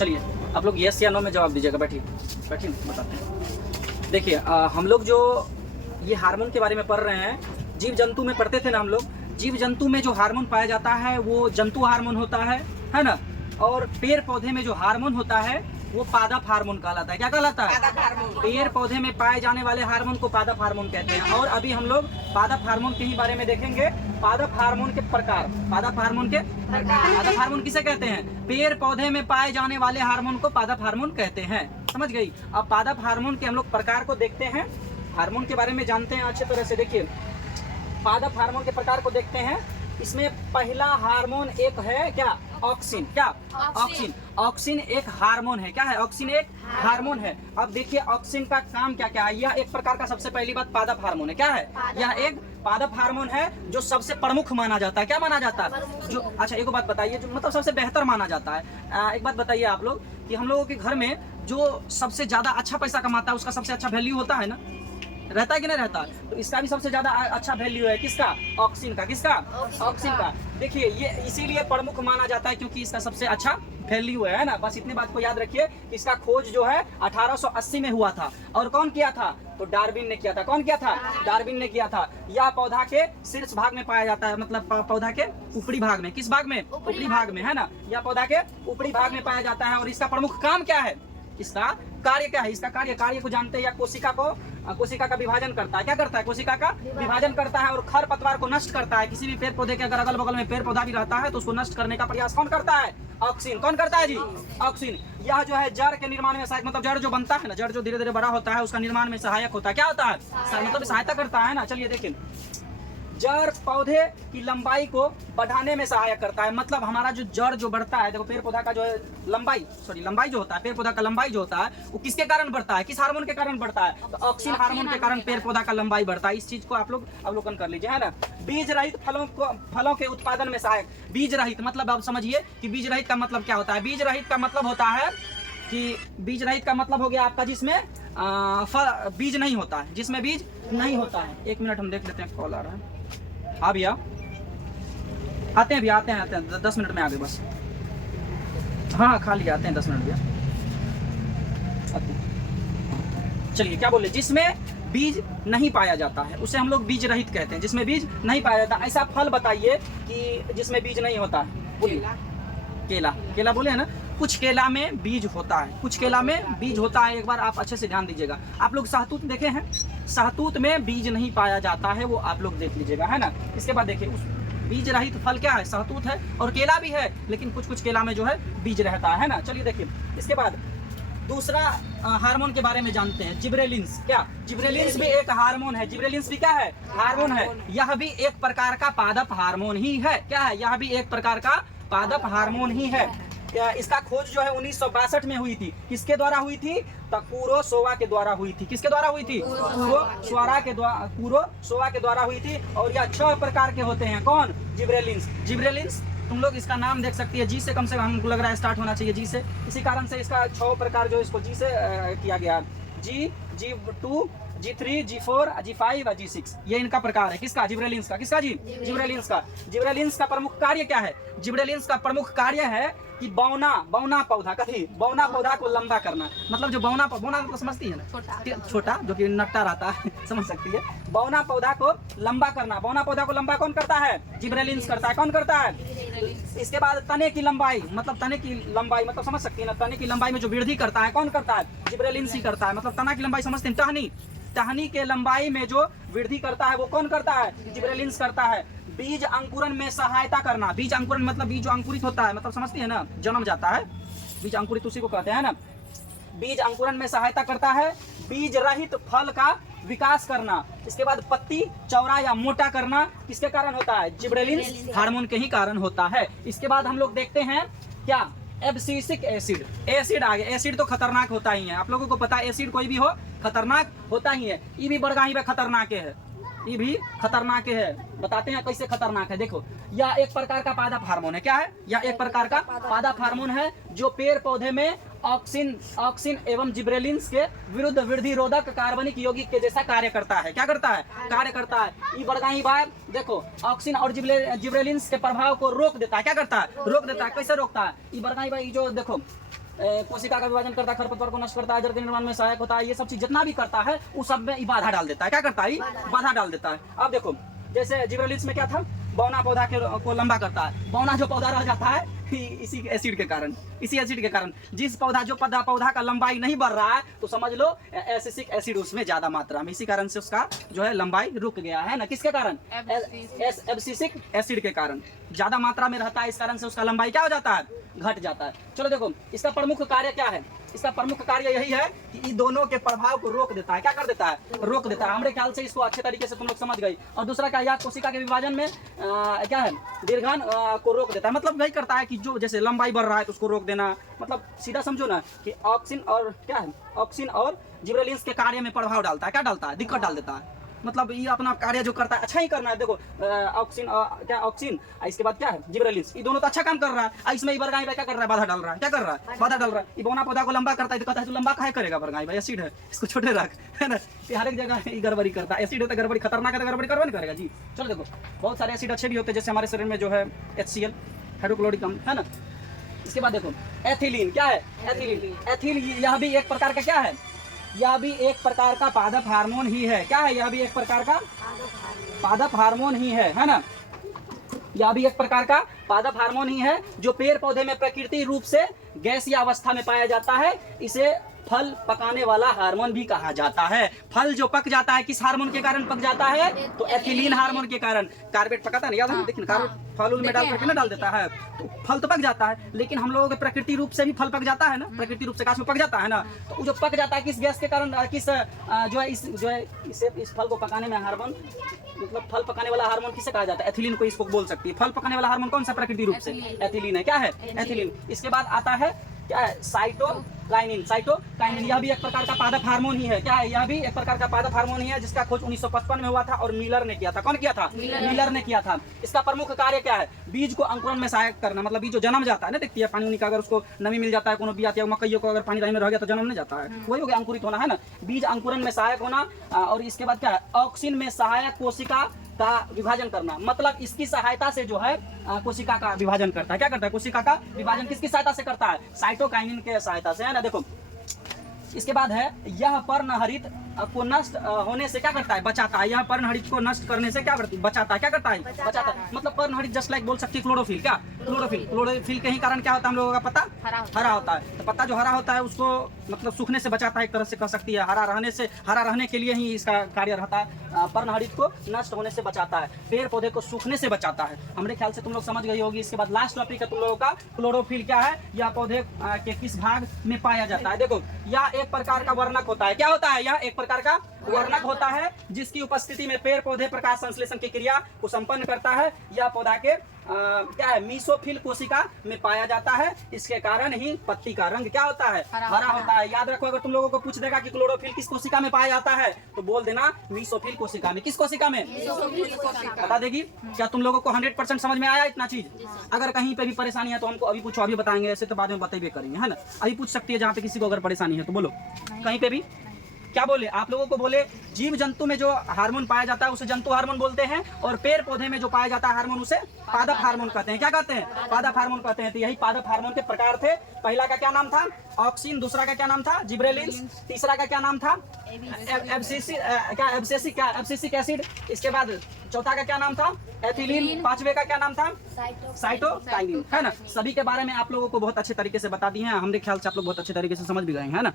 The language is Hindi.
चलिए आप लोग यस या नो में जवाब दीजिएगा। बैठिए बैठिए, बताते हैं। देखिए हम लोग जो ये हार्मोन के बारे में पढ़ रहे हैं, जीव जंतु में पढ़ते थे ना हम लोग। जीव जंतु में जो हार्मोन पाया जाता है वो जंतु हार्मोन होता है ना। और पेड़ पौधे में जो हार्मोन होता है वो पादप हार्मोन कहलाता है। क्या कहलाता है? पेड़ पौधे में पाए जाने वाले हार्मोन को पादप हार्मोन कहते हैं। और अभी हम लोग पादप हार्मोन के ही बारे में देखेंगे। पादप हार्मोन के प्रकार, पादप हार्मोन किसे कहते हैं? पेड़ पौधे में पाए जाने वाले हार्मोन को पादप हार्मोन कहते हैं। समझ गई? अब पादप हार्मोन के हम लोग प्रकार को देखते हैं, हार्मोन के बारे में जानते हैं अच्छे तरह से। देखिए पादप हार्मोन के प्रकार को देखते हैं। इसमें पहला हार्मोन एक है क्या? ऑक्सिन। क्या? ऑक्सिन। ऑक्सिन एक हार्मोन है। क्या है? ऑक्सिन एक हार्मोन है। अब देखिए ऑक्सिन का काम क्या क्या है। यह एक प्रकार का, सबसे पहली बात, पादप हार्मोन है। क्या है? यह एक पादप हार्मोन है जो सबसे प्रमुख माना जाता है। क्या माना जाता है? जो, अच्छा एक बात बताइए, जो मतलब सबसे बेहतर माना जाता है। एक बात बताइए आप लोग कि हम लोगों के घर में जो सबसे ज्यादा अच्छा पैसा कमाता है उसका सबसे अच्छा वैल्यू होता है ना, रहता है कि नहीं रहता? तो इसका भी सबसे ज्यादा अच्छा वैल्यू है किसका? ऑक्सिन का। किसका? ऑक्सिन का। देखिए ये इसीलिए प्रमुख माना जाता है क्योंकि इसका सबसे अच्छा वैल्यू है ना। बस इतनी बात को याद रखिए। इसका खोज जो है 1880 में हुआ था। और कौन किया था? तो डार्विन ने किया था। कौन किया था? डार्विन ने किया था। यह पौधा के शीर्ष भाग में पाया जाता है, मतलब पौधा के ऊपरी भाग में। किस भाग में? ऊपरी भाग में, है ना। यह पौधा के ऊपरी भाग में पाया जाता है। और इसका प्रमुख काम क्या है? इसका कार्य क्या है? इसका कार्य को जानते हैं। या कोशिका का विभाजन करता है। क्या करता है? कोशिका का विभाजन करता है और खरपतवार को नष्ट करता है। किसी भी पेड़ पौधे के अगर अगल बगल में पेड़ पौधा भी रहता है तो उसको नष्ट करने का प्रयास कौन करता है? ऑक्सिन। कौन करता है जी? ऑक्सिन। यह जो है जड़ के निर्माण में सहायक, मतलब जड़ जो बनता है ना, जड़ जो धीरे धीरे बड़ा होता है उसका निर्माण में सहायक होता है। क्या होता है? मतलब सहायता करता है ना। चलिए देखिए, जड़ पौधे की लंबाई को बढ़ाने में सहायक करता है। मतलब हमारा जो जड़ जो बढ़ता है, देखो पेड़ पौधा का जो है लंबाई जो होता है, पेड़ पौधा का लंबाई जो होता है वो किसके कारण बढ़ता है? किस हार्मोन के कारण बढ़ता है? तो ऑक्सिन हार्मोन के कारण पेड़ पौधा का लंबाई बढ़ता है। इस चीज को आप लोग अवलोकन कर लीजिए, है ना। बीज रहित फलों के उत्पादन में सहायक। बीज रहित मतलब आप समझिए कि बीज रहित का मतलब क्या होता है। बीज रहित का मतलब होता है कि बीज रहित का मतलब हो गया आपका जिसमें बीज नहीं होता है, जिसमें बीज नहीं होता है। एक मिनट हम देख लेते हैं, कॉल आ रहा है। हाँ भैया आते हैं भैया, आते हैं 10 मिनट में आ गए बस। हाँ खा लिया, आते हैं 10 मिनट भैया। चलिए क्या बोले? जिसमें बीज नहीं पाया जाता है उसे हम लोग बीज रहित कहते हैं। जिसमें बीज नहीं पाया जाता, ऐसा फल बताइए कि जिसमें बीज नहीं होता है। बोलिए। केला बोले है ना। कुछ केला में बीज होता है, कुछ केला में बीज होता है। एक बार आप अच्छे से ध्यान दीजिएगा। आप लोग सहतूत देखे हैं? सहतूत में बीज नहीं पाया जाता है, वो आप लोग देख लीजिएगा, है ना। इसके बाद देखिए उस बीज रहित फल क्या है? सहतूत है। और केला भी है लेकिन कुछ केला में जो है बीज रहता है ना। चलिए देखिए इसके बाद दूसरा हार्मोन के बारे में जानते हैं, जिब्रेलिन्स। क्या? जिब्रेलिन्स भी एक हार्मोन है। जिब्रेलिन्स भी क्या है? हार्मोन है। यह भी एक प्रकार का पादप हार्मोन ही है। क्या है? यह भी एक प्रकार का पादप हार्मोन ही है। इसका खोज जो है 1962 में हुई थी। किसके द्वारा हुई थी? कुरोसोवा के द्वारा हुई थी। किसके द्वारा हुई थी? कुरोसोवा के द्वारा हुई थी। और यह 6 प्रकार के होते हैं। कौन? जिब्रेलिन्स। तुम लोग इसका नाम देख सकती है, जी से कम से कम हमको लग रहा है स्टार्ट होना चाहिए, जी से। इसी कारण से इसका 6 प्रकार जो इसको जी से किया गया। G2, G3, G4, G5 और G6 ये इनका प्रकार है। किसका? जिब्रेलिन्स का। किसका जी? जिब्रेलिन्स का। जिब्रेलिन्स का प्रमुख कार्य क्या है? जिब्रेलिन्स का प्रमुख कार्य है कि बौना पौधा, कभी बौना पौधा को लंबा करना। मतलब जो बौना तो समझती है ना, छोटा जो कि नट्टा रहता है समझ सकती है। बौना पौधा को लंबा करना। बौना पौधा को लंबा कौन करता है? जिब्रेलिन्स करता है। कौन करता है? इसके बाद तने की लंबाई, मतलब समझ सकती है ना, तने की लंबाई में जो वृद्धि करता है कौन करता है? जिब्रेलिन्स ही करता है। मतलब तना की लंबाई समझते हैं, टहनी के लंबाई में जो वृद्धि करता है वो कौन करता है? जिब्रेलिन्स करता है। बीज अंकुरन में सहायता करना। बीज अंकुरन मतलब बीज जो अंकुरित होता है, मतलब समझती है ना, जन्म जाता है, बीज अंकुरित उसी को कहते हैं ना। बीज अंकुरन में सहायता करता है। बीज रहित फल का विकास करना। इसके बाद पत्ती चौड़ा या मोटा करना किसके कारण होता है? जिब्रेलिन्स हार्मोन के ही कारण होता है। इसके बाद हम लोग देखते हैं क्या? एब्सिसिक एसिड आ गया। एसिड तो खतरनाक होता ही है, आप लोगों को पता है। एसिड कोई भी हो खतरनाक होता ही है। ये भी बड़गाही में खतरनाक है, ये भी खतरनाक है। बताते हैं कैसे खतरनाक है। देखो यह एक प्रकार का पादप हार्मोन है। क्या है? यह एक प्रकार का पादप हार्मोन है जो पेड़ पौधे में ऑक्सिन एवं जिब्रेलिन्स के विरुद्ध वृद्धि रोधक कार्बनिक यौगिक के जैसा कार्य करता है। क्या करता है? कार्य करता है। ये बड़गाही बार देखो ऑक्सिन और जिब्रेलिन्स के प्रभाव को रोक देता है। क्या करता है? रोक देता है। कैसे रोकता है? ये बड़गाही भाई जो देखो कोशिका का विभाजन करता है, खरपतवार को नष्ट करता है, जड़ के निर्माण में सहायक होता है, ये सब चीज जितना भी करता है उस सब में ये बाधा डाल देता है। क्या करता है? बाधा डाल देता है। अब देखो जैसे जिब्रेलिन्स में क्या था, बौना पौधा को लंबा करता है। बौना जो पौधा रह जाता है इसी एसिड के कारण, इसी एसिड के कारण जिस पौधा जो पौधा का लंबाई नहीं बढ़ रहा है तो समझ लो एसिटिक एसिड उसमें ज्यादा मात्रा में, इसी कारण से उसका जो है लंबाई रुक गया है ना। किसके कारण? एसिटिक एसिड के कारण ज्यादा मात्रा में रहता है, इस कारण से उसका लंबाई क्या हो जाता है? घट जाता है। चलो देखो इसका प्रमुख कार्य क्या है? इसका प्रमुख कार्य यही है कि इन दोनों के प्रभाव को रोक देता है। क्या कर देता है? रोक देता है। हमारे ख्याल से इसको अच्छे तरीके से तुम लोग समझ गए। और दूसरा क्या, यह कोशिका के विभाजन में क्या है? दीर्घान को रोक देता है। मतलब वही करता है कि जो जैसे लंबाई बढ़ रहा है तो उसको रोक देना। मतलब सीधा समझो ना कि ऑक्सिन और क्या है, ऑक्सिन और जिब्रेलिन्स के कार्य में प्रभाव डालता है। क्या डालता है? दिक्कत डाल देता है। मतलब ये अपना कार्य जो करता है अच्छा ही करना है। देखो ऑक्सिन क्या, ऑक्सिन इसके बाद क्या है? जिब्रेलिन्स, ये दोनों तो अच्छा काम कर रहा है। इसमें बरगाई क्या कर रहा है? बाधा डाल रहा है। क्या कर रहा है? बाधा डाल रहा है। ये बौना पौधा को लंबा करता है तो कहता है तो लंबा काहे करेगा बरगाई भाई, एसिड है, इसको छोटे रख, है ना। ये हर एक जगह ये गड़बड़ी करता है। एसिड है तो गड़बड़ी खतरनाक है तो गड़बड़ी करवा नहीं करेगा जी। चलो देखो बहुत सारे एसिड अच्छे भी होते हैं, जैसे हमारे शरीर में जो है HCl हाइड्रोक्लोरिक अम्ल, है ना। इसके बाद देखो एथिलीन, क्या है? एथिलीन। एथिल यह भी एक प्रकार का क्या है? यह भी एक प्रकार का पादप हार्मोन ही है। क्या है? यह भी एक प्रकार का पादप हार्मोन ही है ना। यह भी एक प्रकार का पादप हार्मोन ही है जो पेड़ पौधे में प्रकृति रूप से गैसीय अवस्था में पाया जाता है। इसे फल पकाने वाला हार्मोन भी कहा जाता है। फल जो पक जाता है किस हार्मोन के कारण पक जाता है? तो एथिलीन हार्मोन के कारण। कार्बेट पकाता है ना, याद है? देखिए कार्बेट फल में डाल करके ना डाल देता है तो फल तो पक जाता है। लेकिन हम लोगों के प्रकृति रूप से भी फल पक जाता है ना, प्रकृति रूप से गाछ में पक जाता है ना। तो जो पक जाता है किस गैस के कारण, किस जो है इस फल को पकाने में हार्मोन, मतलब फल पकाने वाला हार्मोन किसे कहा जाता है? एथिलीन को इसको बोल सकती है। फल पकाने वाला हार्मोन कौन सा? प्रकृति रूप से एथिलीन है। क्या है? एथिलीन। इसके बाद आता है क्या है? साइटोकाइनिन। साइटोकाइनिन यह भी एक प्रकार का पादप हार्मोन ही है। क्या है? यह भी एक प्रकार का पादप हार्मोन ही है जिसका खोज 1955 में हुआ था और मिलर ने किया था। कौन किया था? मिलर ने किया था। इसका प्रमुख कार्य क्या है? बीज को अंकुरण में सहायक करना। मतलब बीज जो जन्म जाता है ना, देखती है पानी उनी का, अगर उसको नमी मिल जाता है, कोनो बिया या मकई को अगर पानी में रह गया तो जन्म नहीं जाता है, वही हो गया अंकुरित होना, है ना। बीज अंकुरण में सहायक होना। और इसके बाद क्या है? ऑक्सिन में सहायक कोशिका का विभाजन करना। मतलब इसकी सहायता से जो है कोशिका का विभाजन करता है। क्या करता है? कोशिका का विभाजन किसकी सहायता से करता है? साइटोकाइनिन के सहायता से, है ना। देखो इसके बाद है यह पर्णहरित को नष्ट होने से क्या करता है? बचाता है। यह पर्णहरित को नष्ट करने से क्या करती है? बचाता है। क्या करता है? बचाता है। मतलब पर्णहरित जस्ट लाइक बोल सकती है क्लोरोफिल। क्या? क्लोरोफिल के ही कारण क्या होता है? हम लोगों का पत्ता हरा होता है। तो पत्ता जो हरा होता है उसको मतलब सूखने से बचाता है, एक तरह से कह सकती है। हरा रहने के लिए ही इसका कार्य रहता है। पर्णहरित को नष्ट होने से बचाता है, पेड़ पौधे को सूखने से बचाता है। हमारे ख्याल से तुम लोग समझ गई होगी। इसके बाद लास्ट टॉपिक है तुम लोगों का क्लोरोफिल। क्या है? यह पौधे के किस भाग में पाया जाता है? देखो यह एक प्रकार का वर्णक होता है। क्या होता है? यह एक प्रकार का वर्णक होता है जिसकी उपस्थिति में पेड़ पौधे प्रकाश संश्लेषण की क्रिया को संपन्न करता है। यह पौधा के क्या है? मीसोफिल कोशिका में पाया जाता है। इसके कारण ही पत्ती का रंग क्या होता है? हरा होता है। याद रखो, अगर तुम लोगों को पूछ देगा कि क्लोरोफिल किस कोशिका में पाया जाता है तो बोल देना मीसोफिल कोशिका में। किस कोशिका में? बता देगी। क्या तुम लोगों को 100% समझ में आया इतना चीज? अगर कहीं पे भी परेशानी है तो हमको अभी पूछो, अभी बताएंगे, ऐसे तो बाद में बतेबे करेंगे, है ना। अभी पूछ सकती है जहाँ पे किसी को अगर परेशानी है तो बोलो कहीं पे भी। क्या बोले आप लोगों को? बोले जीव जंतु में जो हार्मोन पाया जाता है उसे जंतु हार्मोन बोलते हैं, और पेड़ पौधे में जो पाया जाता है हार्मोन उसे पादप हार्मोन कहते हैं। क्या कहते हैं? पादप हार्मोन कहते हैं। तो यही पादप हार्मोन के प्रकार थे। पहला का क्या नाम था? ऑक्सिन। दूसरा का क्या नाम था? जिब्रेलिन्स। तीसरा का क्या नाम था? Abscisic acid. इसके बाद चौथा का क्या नाम था? एथिलीन। पांचवे का क्या नाम था? साइटोकाइनिन, है ना। सभी के बारे में आप लोगों को बहुत अच्छे तरीके से बता दिए हैं। हमारे ख्याल से आप लोग बहुत अच्छे तरीके से समझ भी गए हैं, है ना।